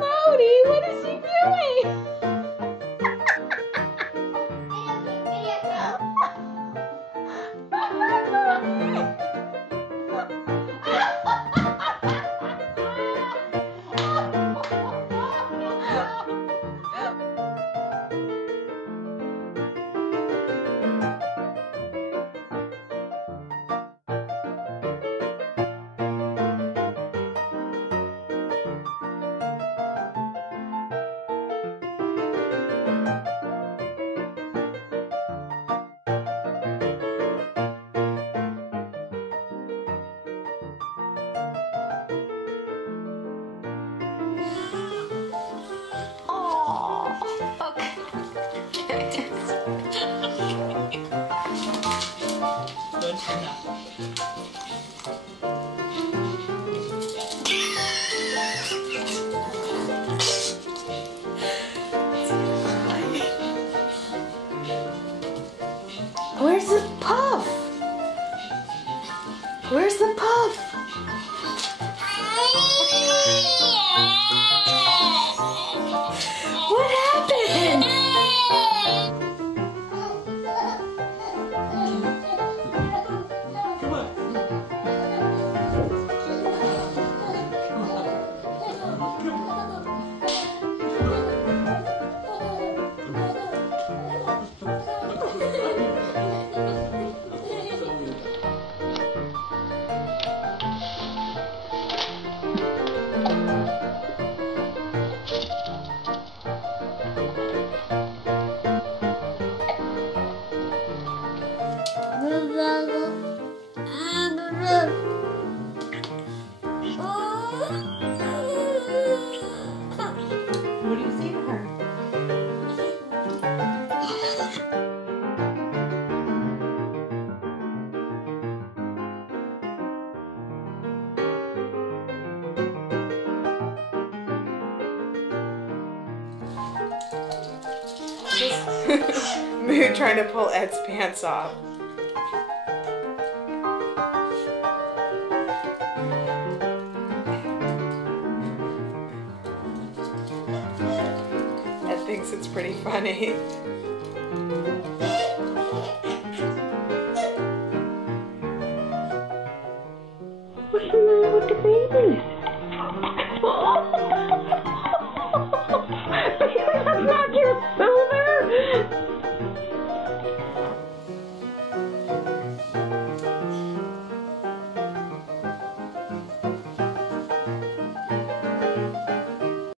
Bodhi, what is he doing? Where's the puff? Where's the puff? What happened? Come on. What do you say to her? Moo trying to pull Ed's pants off. Ed thinks it's pretty funny.